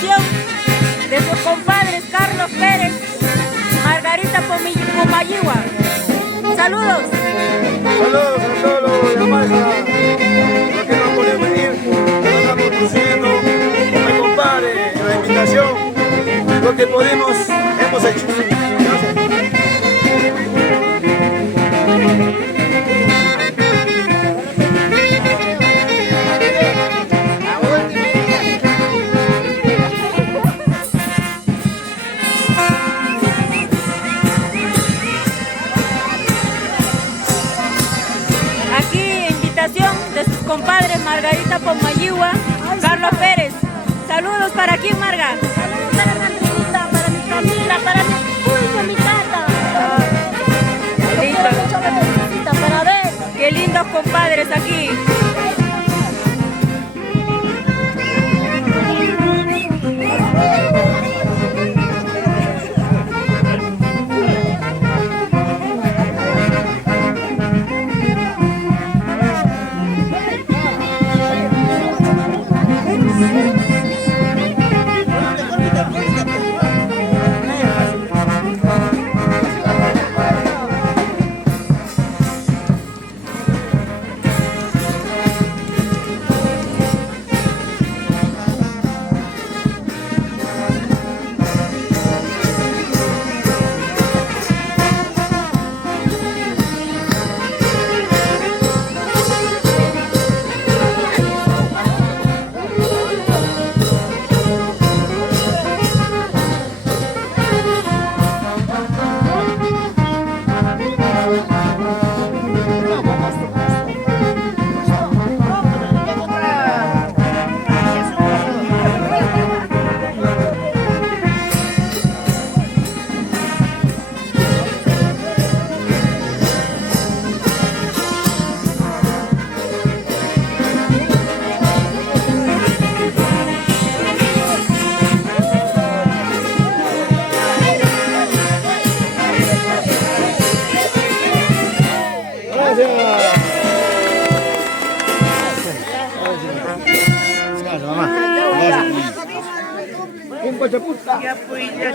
invitación de sus compadres Carlos Pérez, Margarita Pomayihua. Saludos. Saludos a todos los Yamaha, los que no pueden venir, nos estamos produciendo, me compadre, la invitación, lo que podemos, hemos hecho. Gracias. De sus compadres Margarita Pomayihua, Carlos Pérez. Saludos para quién, Marga. Saludos para Margarita, para mi familia, para mi esposo, mi tata. Lindo. Para ver. Qué lindos compadres aquí.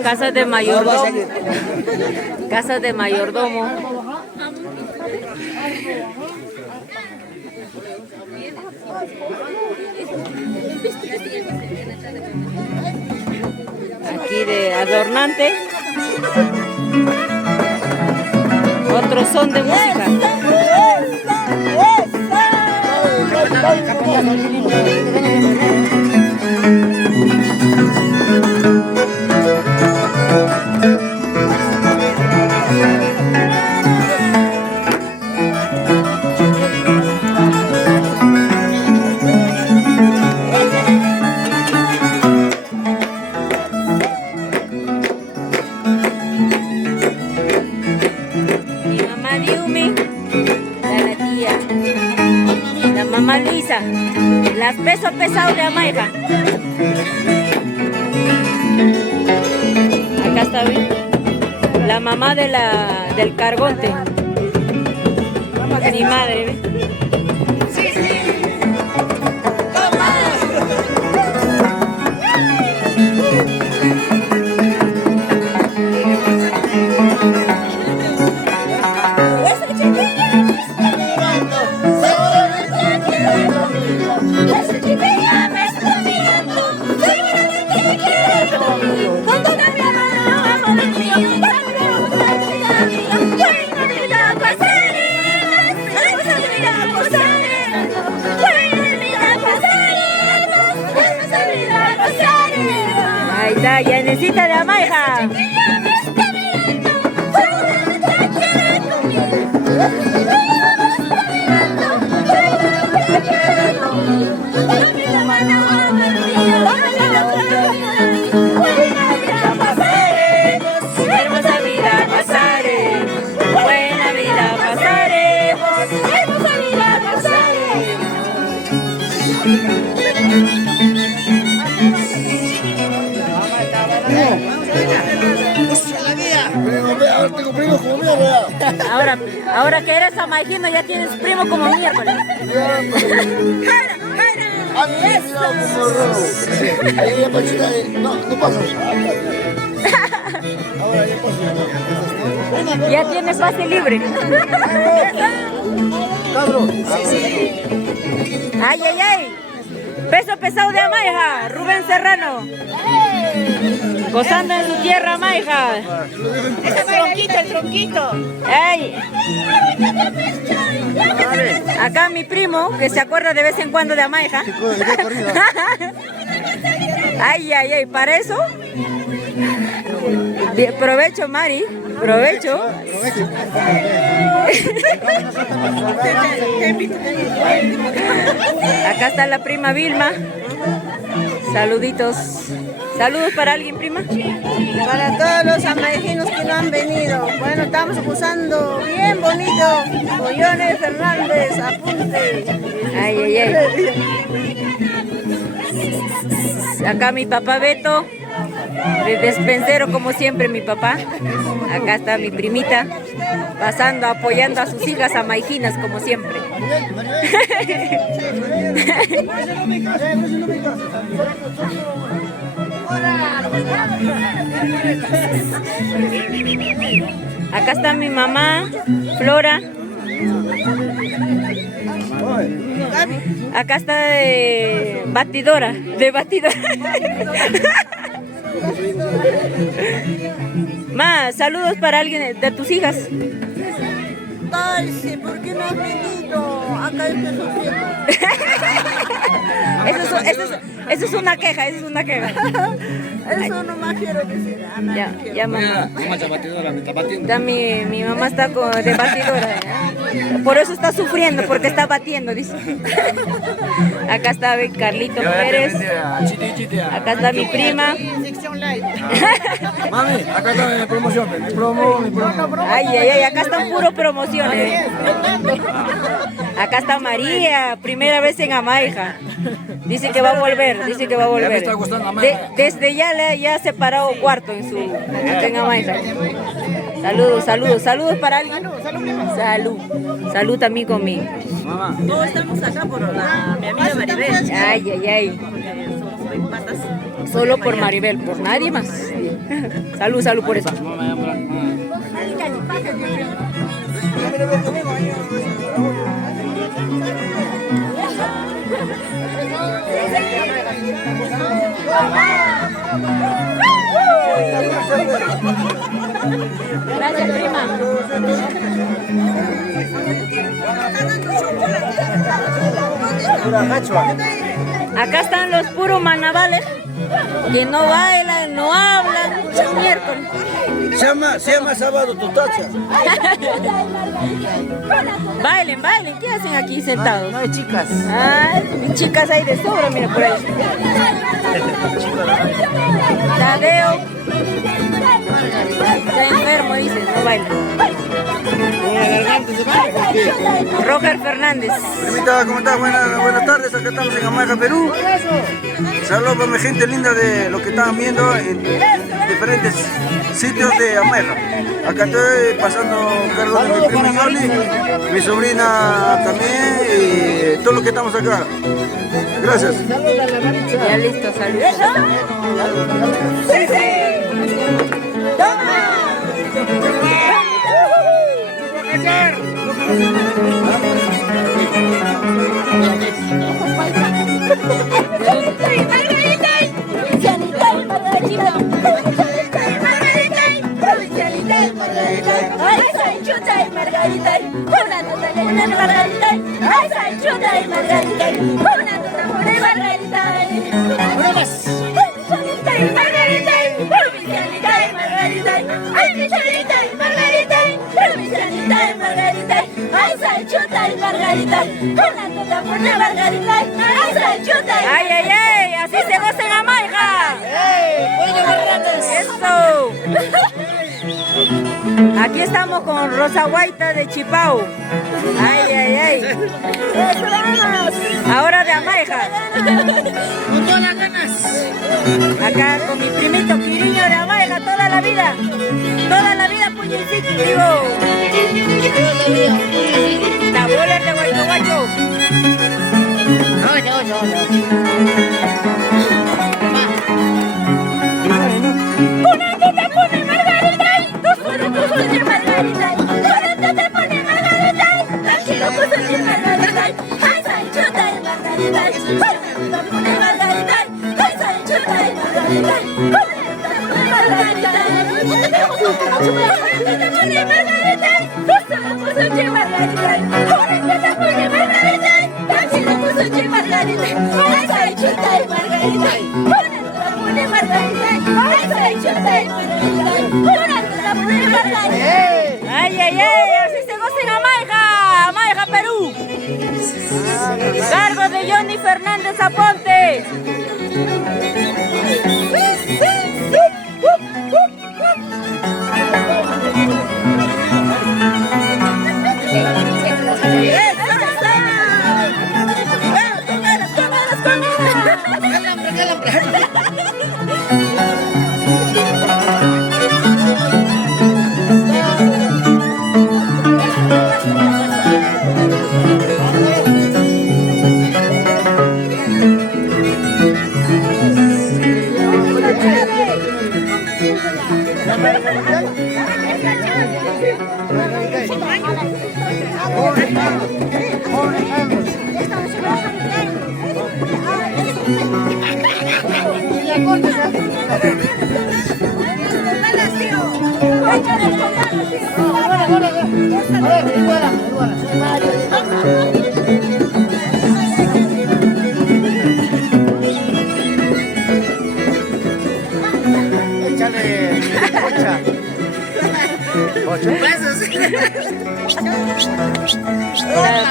Casa de mayordomo. Casa de mayordomo. Aquí de adornante. Otro son de música. Mamá Luisa, las pesos pesados de Amaica. Acá está bien. La mamá de del Cargonte. Mi madre, ¿ves? Ahí está, llenecita de Amaica. Hermosa vida pasaremos, buena vida pasaremos, hermosa vida pasaremos. Ahora que eres amaijino ya tienes primo como miércoles. Ahí ya Pachita, no pasa. Ahora ya pasa. Ya tiene pase libre. Cabro. Ay, ay, ay. Peso pesado de Amaija, Rubén Serrano. Gozando en su tierra, Amaija. El tronquito. Ay. Acá mi primo, que se acuerda de vez en cuando de Amaija. Ay, ay, ay, para eso. Bien, provecho, Mari. Provecho. Acá está la prima Vilma. Saluditos. Saludos para alguien, prima. Para todos los amaijinos que no han venido. Bueno, estamos usando bien bonito. Pollones Fernández, apunte. Ay, ay, ay. Acá mi papá Beto. De despensero como siempre mi papá. Acá está mi primita. Pasando, apoyando a sus hijas amaijinas como siempre. Acá está mi mamá, Flora. Acá está de batidora, Más, saludos para alguien de tus hijas. Ay, sí, ¿por qué no has venido? Acá estoy sufriendo. Eso es una queja, eso es una queja. Eso no más quiero decir. Ana, Ya, no quiero. ya mamá. Mamá batidora, me está batiendo. Ya mi mamá está de batidora. Por eso está sufriendo, porque está batiendo, dice. Acá está Carlito Pérez. Acá está mi prima. Sección light. Mami, acá está mi promoción. Mi promo. Ay, ay, ay, acá están puro promociones. Acá está María, primera vez en Amaija. Dice que va a volver, dice que va a volver. Ya me está gustando Amaija. Desde ya ha separado cuarto en Amaija. Saludos para alguien. Salud también conmigo. Mamá. Todos estamos acá por mi amiga Maribel. Ay, ay, ay. Solo por Maribel, por nadie más. Salud por eso. Gracias, prima. Acá están los puros manabales que no bailan, no hablan, mucho miércoles. Se llama sábado tu tacha. Bailen, ¿qué hacen aquí sentados? No hay chicas. Ay, chicas hay de sobra, mira por ahí. Tadeo. Está enfermo, dice, no baila. Roger Fernández. Primita, ¿cómo estás? Buenas tardes, acá estamos en Amaija, Perú. Saludos para mi gente linda de lo que están viendo en diferentes sitios de Amaija. Acá estoy pasando cargo de mi prima Yoli, mi sobrina también y todos los que estamos acá. Gracias. Ya listo, saludos. Ay, ay, ay, así se goza en Amaija. Eso. Aquí estamos con Rosa Guaita de Chipau. Ay, ay, ay. Ahora de Amaija. Con todas las ganas. Acá con mi primito Quiriño de Amaija, toda la vida. Toda la vida, puñecito, digo. Tabulas de Guacho Guacho. Ay, ay, ay, así se goza en Amaiga, Amaiga, Perú. Cargo de Johnny Fernández Aponte.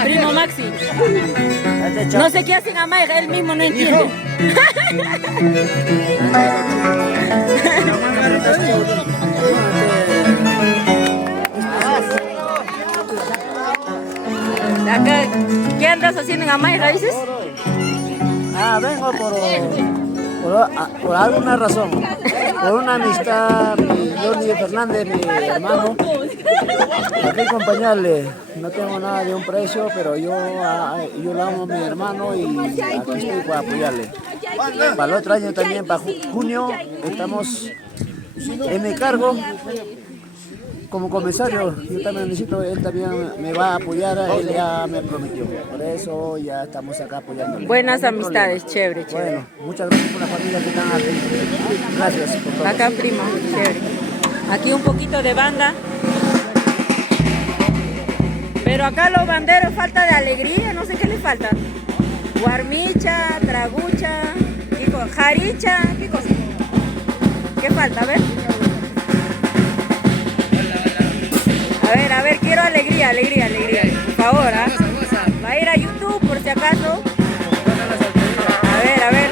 Primo Maxi. No sé qué hacen Amaiga, él mismo no entiende. Acá, ¿qué andas haciendo en Amaiga, dices? Vengo por alguna razón, por una amistad, mi Johnny Fernández, mi hermano, aquí acompañarle. No tengo nada de un precio, pero yo lo amo a mi hermano y aquí estoy para apoyarle. Para el otro año también, para junio, estamos en mi cargo como comisario. Yo también necesito, él también me va a apoyar, él ya me prometió. Por eso ya estamos acá apoyándole. Buenas amistades, chévere, chévere. Bueno, muchas gracias por la familia que están aquí. Gracias por todo. Acá, primo, chévere. Aquí un poquito de banda. Pero acá los banderos falta de alegría, no sé qué les falta. Guarmicha, tragucha, jaricha, ¿qué cosa? ¿Qué falta? A ver, quiero alegría, por favor, ¿ah? Va a ir a YouTube por si acaso. A ver.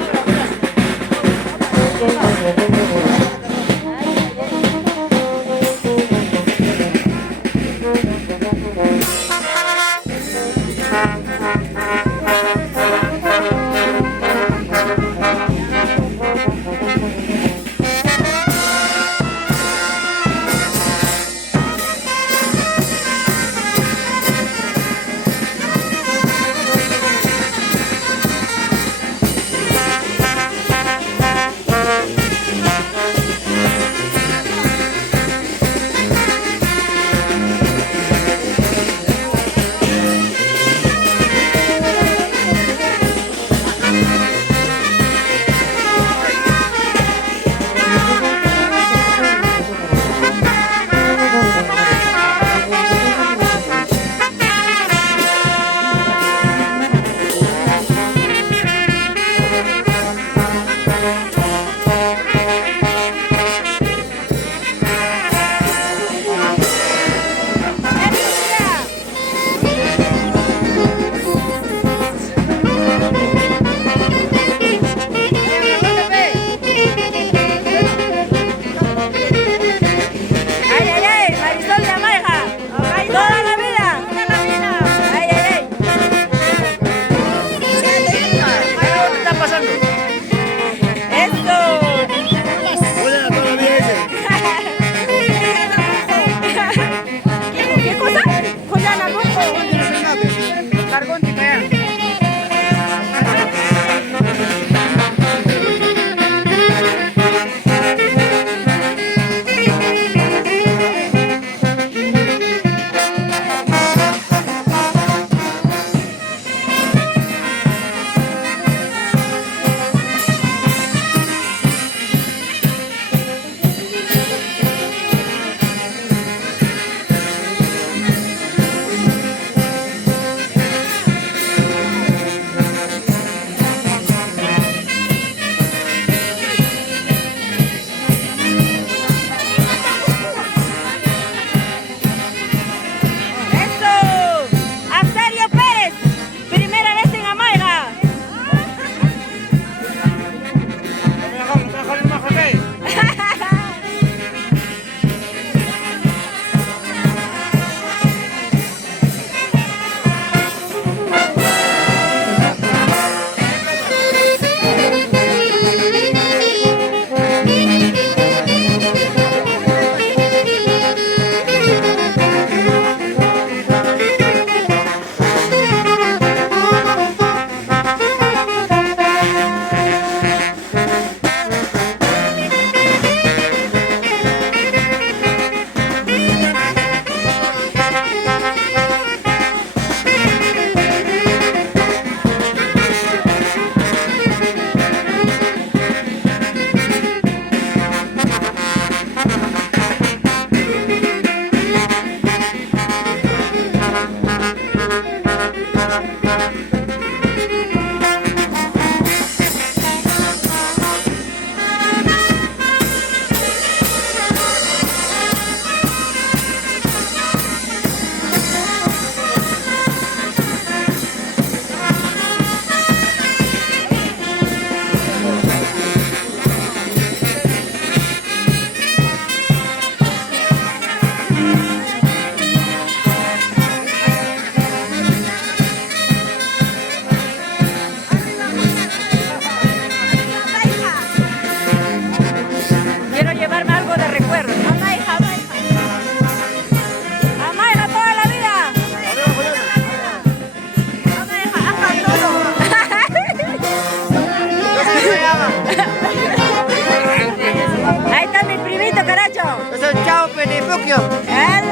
Buquio.